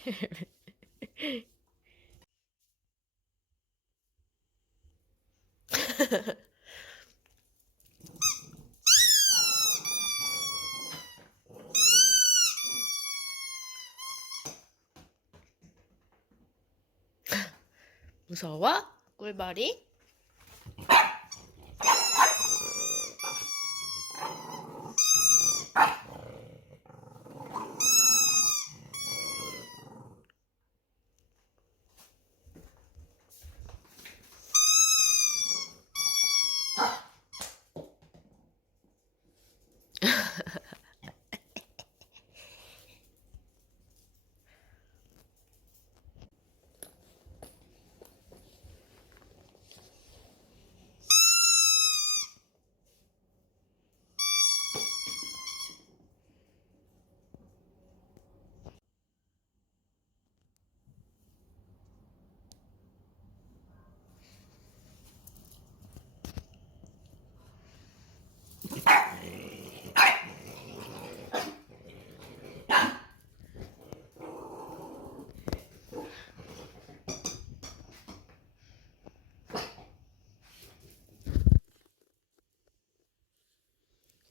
무서워? 꿀벌이?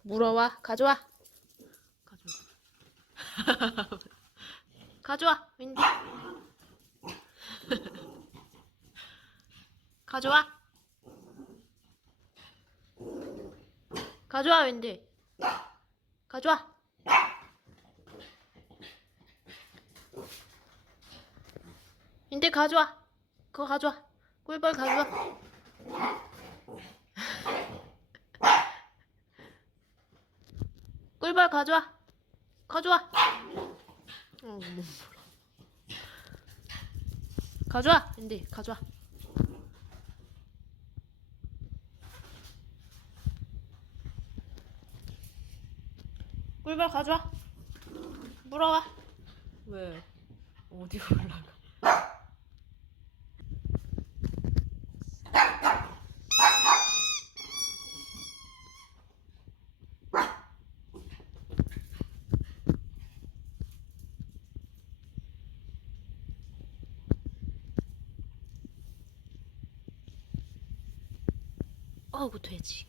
물어와. 가져와. 가져와. 가져와 윈디. 가져와. 가져와 윈디. 가져와. 윈디 가져와. 그거 가져와. 꿀벌 가져와 꿀벌 가져와. 가져와. 어. 가져와. 인디 가져와. 꿀벌 가져와. 물어와. 왜? 어디 올라가? 어우 돼지.